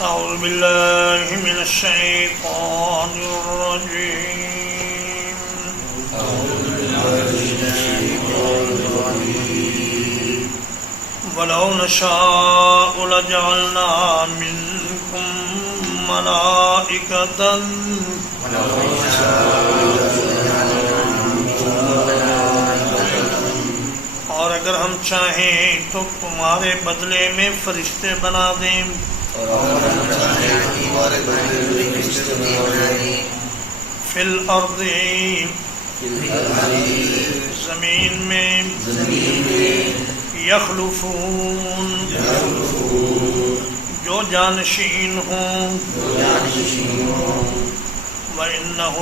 أعوذ بالله من الشيطان الرجيم. ولو نشاء لجعلنا منكم ملائكة اور اگر ہم چاہیں تو تمہارے بدلے میں فرشتے بنا دیں. فی الارض زمین میں یخلفون جو جانشین ہوں. وَإِنَّهُ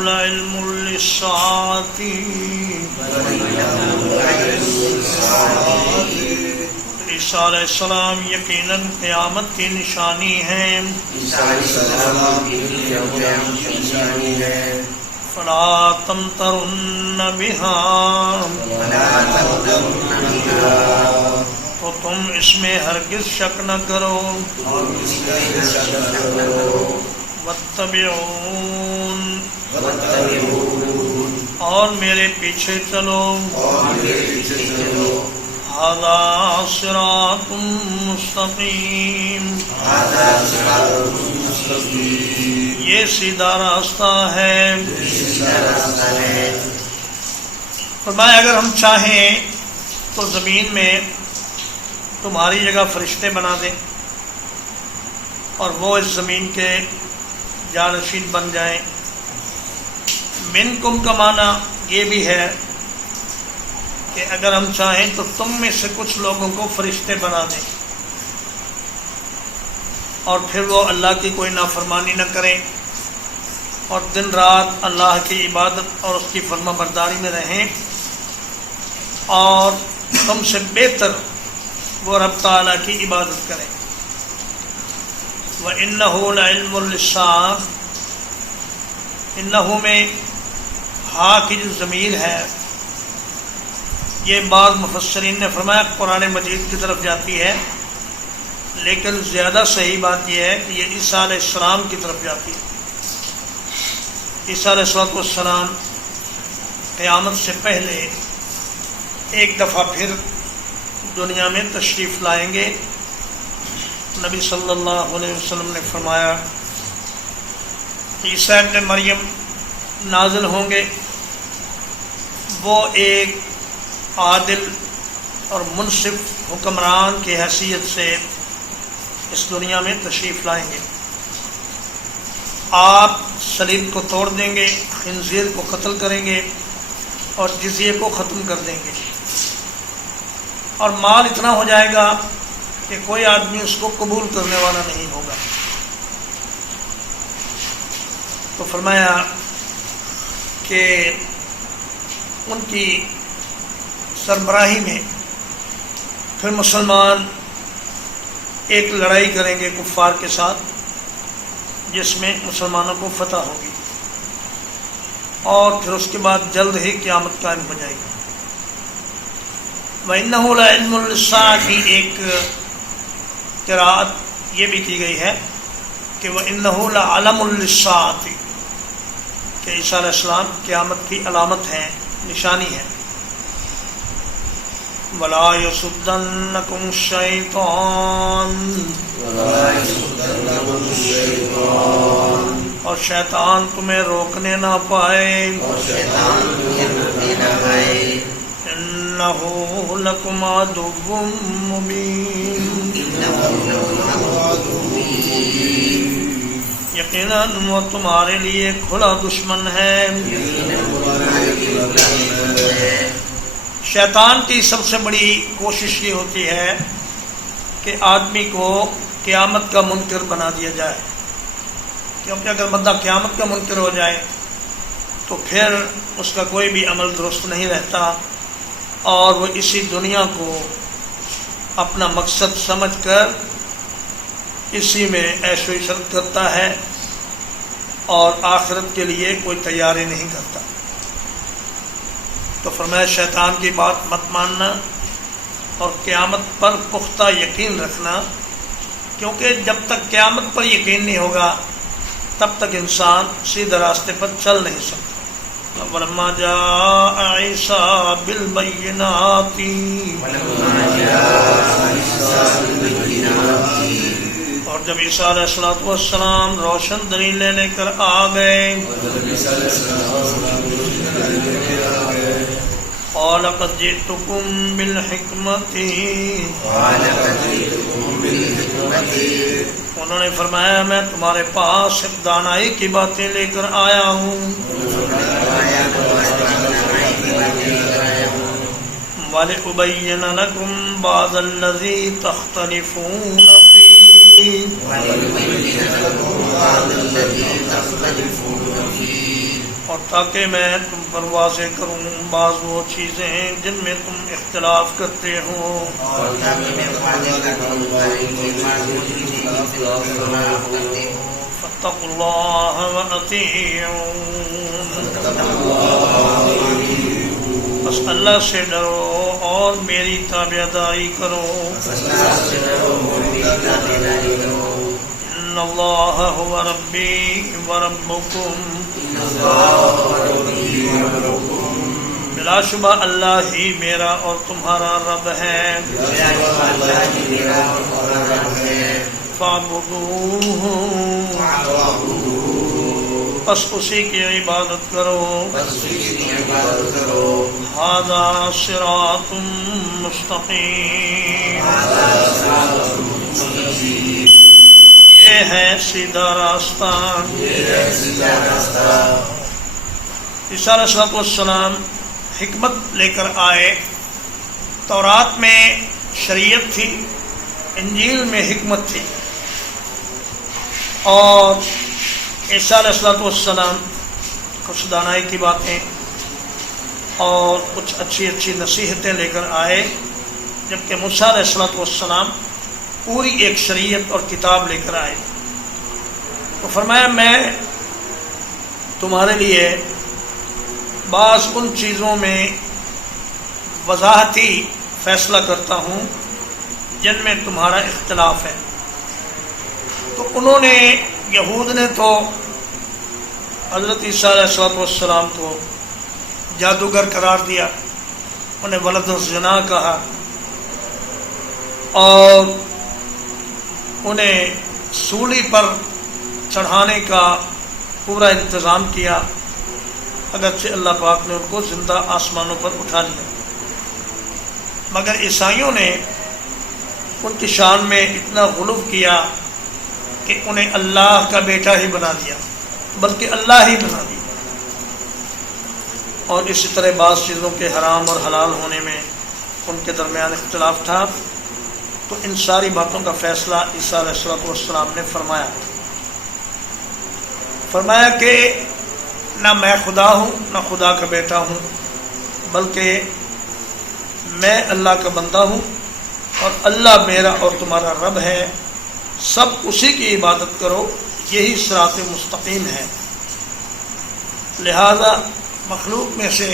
لَعِلْمٌ لِلسَّاعَةِ عیسیٰ علیہ السلام یقیناً قیامت کی نشانی ہے. فَلَا تَمْتَرُنَّ بِهَا تو تم اس میں ہرگز شک نہ کرو. وَاتَّبِعُونِ اور میرے پیچھے چلو. هذا صراط مستقیم یہ سیدھا راستہ ہے. فرمایا اگر ہم چاہیں تو زمین میں تمہاری جگہ فرشتے بنا دیں اور وہ اس زمین کے جانشین بن جائیں. منکم کا معنی یہ بھی ہے کہ اگر ہم چاہیں تو تم میں سے کچھ لوگوں کو فرشتے بنا دیں اور پھر وہ اللہ کی کوئی نافرمانی نہ کریں اور دن رات اللہ کی عبادت اور اس کی فرما برداری میں رہیں اور تم سے بہتر وہ رب تعالیٰ کی عبادت کریں. وَإِنَّهُ لَعِلْمٌ لِلسَّاعَةِ انہو میں ہا کی جو ضمیر ہے یہ بعض مفسرین نے فرمایا قرآن مجید کی طرف جاتی ہے، لیکن زیادہ صحیح بات یہ ہے کہ یہ عیسیٰ علیہ السلام کی طرف جاتی ہے. عیسیٰ علیہ السلام قیامت سے پہلے ایک دفعہ پھر دنیا میں تشریف لائیں گے. نبی صلی اللہ علیہ وسلم نے فرمایا عیسیٰ ابن مریم نازل ہوں گے، وہ ایک عادل اور منصف حکمران کی حیثیت سے اس دنیا میں تشریف لائیں گے. آپ صلیب کو توڑ دیں گے، خنزیر کو قتل کریں گے اور جزیے کو ختم کر دیں گے اور مال اتنا ہو جائے گا کہ کوئی آدمی اس کو قبول کرنے والا نہیں ہوگا. تو فرمایا کہ ان کی سربراہی میں پھر مسلمان ایک لڑائی کریں گے کفار کے ساتھ جس میں مسلمانوں کو فتح ہوگی اور پھر اس کے بعد جلد ہی قیامت قائم ہو جائے گی. وَإِنَّهُ لَعِلْمٌ لِلسَّاعَةِ کی ایک قرأت یہ بھی کی گئی ہے کہ وَإِنَّهُ لَعَلَمٌ لِلسَّاعَةِ کہ عیسیٰ علیہ السلام قیامت کی علامت ہے، نشانی ہے. وَلَا يَصُدَّنَّكُمُ الشَّيْطَانُ اور شیطان تمہیں روکنے نہ پائے. إِنَّهُ لَكُمْ عَدُوٌّ مُّبِينٌ یقیناً وہ تمہارے لیے کھلا دشمن ہے. شیطان کی سب سے بڑی کوشش یہ ہوتی ہے کہ آدمی کو قیامت کا منکر بنا دیا جائے، کیونکہ اگر بندہ قیامت کا منکر ہو جائے تو پھر اس کا کوئی بھی عمل درست نہیں رہتا اور وہ اسی دنیا کو اپنا مقصد سمجھ کر اسی میں عیش و عشرت کرتا ہے اور آخرت کے لیے کوئی تیاری نہیں کرتا. تو فرمایا شیطان کی بات مت ماننا اور قیامت پر پختہ یقین رکھنا کیونکہ جب تک قیامت پر یقین نہیں ہوگا تب تک انسان سیدھے راستے پر چل نہیں سکتا. وَلَمَّا جَاءَ عِيسَىٰ بِالْبَيِّنَاتِ اور جب عیسیٰ علیہ السلام روشن دلیلیں لے کر آ گئے قَالَ قَدْ جِئْتُكُم بِالْحِكْمَةِ انہوں نے فرمایا میں تمہارے پاس ایک دانائی کی باتیں لے کر آیا ہوں. وَلِأُبَيِّنَ لَكُمْ بَعْضَ الَّذِي تَخْتَلِفُونَ فِيهِ اور تاکہ میں تم پر واضح کروں بعض وہ چیزیں جن میں تم اختلاف کرتے ہو. فاتقوا اللہ وأطیعون بس اللہ سے ڈرو اور میری تابعداری کرو. ان اللہ هو ربی وربکم بلا شبہ اللہ ہی میرا اور تمہارا رب ہے. فاعبدوہ بس اسی کی عبادت کرو. ھذا صراط مستقیم یہ ہے سیدھا راستہ. عیسیٰ علیہ السلام حکمت لے کر آئے. تورات میں شریعت تھی، انجیل میں حکمت تھی، اور عیسیٰ علیہ السلام کچھ دانائی کی باتیں اور کچھ اچھی اچھی نصیحتیں لے کر آئے، جبکہ موسیٰ علیہ السلام پوری ایک شریعت اور کتاب لے کر آئے. تو فرمایا میں تمہارے لیے بعض ان چیزوں میں وضاحتی فیصلہ کرتا ہوں جن میں تمہارا اختلاف ہے. تو انہوں نے یہود نے تو حضرت عیسیٰ علیہ السلام کو جادوگر قرار دیا، انہیں ولد الزنا کہا اور انہیں سولی پر چڑھانے کا پورا انتظام کیا، اگرچہ اللہ پاک نے ان کو زندہ آسمانوں پر اٹھا لیا. مگر عیسائیوں نے ان کی شان میں اتنا غلو کیا کہ انہیں اللہ کا بیٹا ہی بنا دیا، بلکہ اللہ ہی بنا دیا. اور اسی طرح بعض چیزوں کے حرام اور حلال ہونے میں ان کے درمیان اختلاف تھا. تو ان ساری باتوں کا فیصلہ عیسیٰ علیہ السلام نے فرمایا کہ نہ میں خدا ہوں نہ خدا کا بیٹا ہوں، بلکہ میں اللہ کا بندہ ہوں اور اللہ میرا اور تمہارا رب ہے. سب اسی کی عبادت کرو، یہی صراط مستقیم ہے. لہذا مخلوق میں سے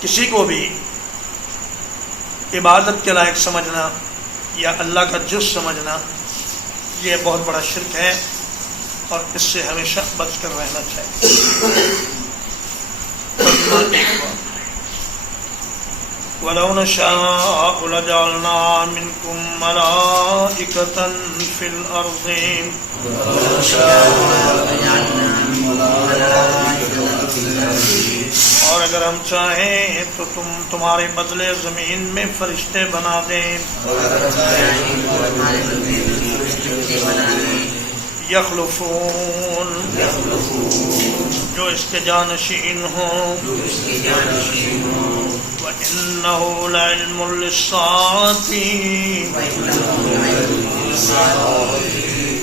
کسی کو بھی عبادت کے لائق سمجھنا یا اللہ کا جز سمجھنا یہ بہت بڑا شرک ہے، اور اس سے ہمیشہ بچ کر رہنا چاہیے. وَلَوْ نَشَاءُ لَجَعَلْنَا مِنْكُمْ مَلَائِكَةً فِي الْأَرْضِ اور اگر ہم چاہیں تو تمہارے بدلے زمین میں فرشتے بنا دیں. یخلفون جو اس کے جانشین ہوں. وَإِنَّهُ لَعِلْمٌ لِلسَّاعَةِ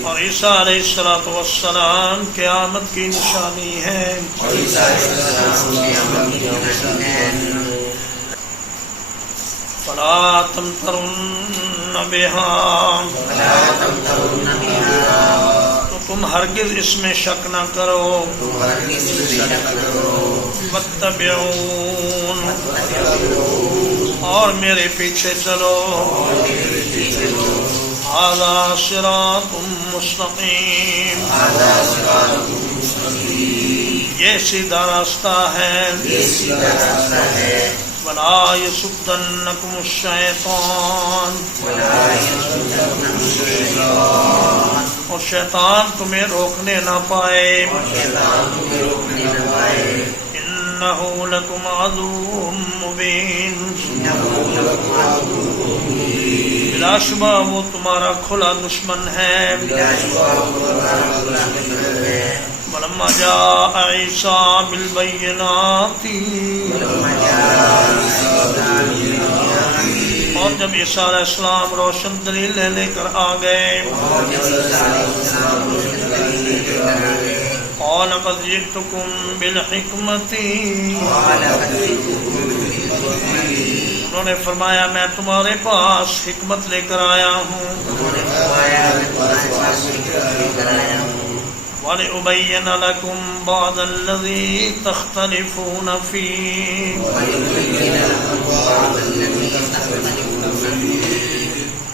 اور عیسیٰ علیہ السلام قیامت کی نشانی ہے. فَلَا تَمْتَرُنَّ بِهَا تو تم ہرگز اس میں شک نہ کرو. وَاتَّبِعُونِ اور میرے پیچھے چلو. هذا صراط مستقیم یہ سیدھا راستہ ہے ولا يصدنكم الشیطان اور شیطان تمہیں روکنے نہ پائے انه لكم عدو مبین بلا شبہ وہ تمہارا کھلا دشمن ہے ولما جاء عیسیٰ بالبینات اور جب عیسیٰ علیہ السلام روشن دلیلیں لے کر آ گئے قال قد جئتكم بالحکمت انہوں نے فرمایا میں تمہارے پاس حکمت لے کر آیا ہوں وَلِأُبَيِّنَ لَكُمْ بَعْضَ الَّذِي تَخْتَلِفُونَ فِيهِ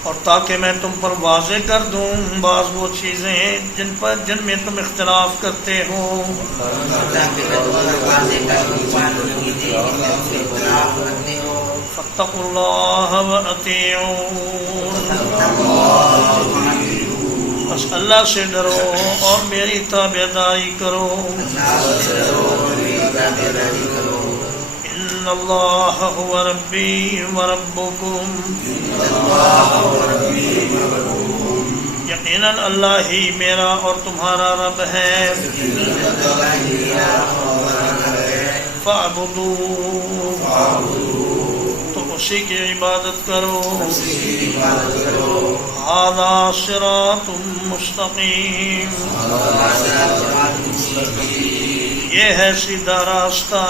اور تاکہ میں تم پر واضح کر دوں بعض وہ چیزیں جن میں تم اختلاف کرتے ہو فَاتَّقُوا اللَّهَ وَأَطِيعُونِ بس اللہ سے ڈرو اور میری تابعداری کرو ان اللہ هو ربی وربکم یقیناً اللہ ہی میرا اور تمہارا رب ہے فاعبدوه تو اسی کی عبادت کرو ھذا صراط مستقیم یہ ہے سیدھا راستہ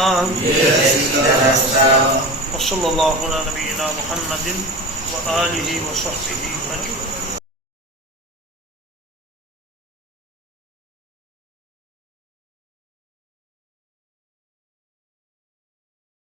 وصلی اللہ علی نبینا محمد وآلہ وصحبہ اجمعین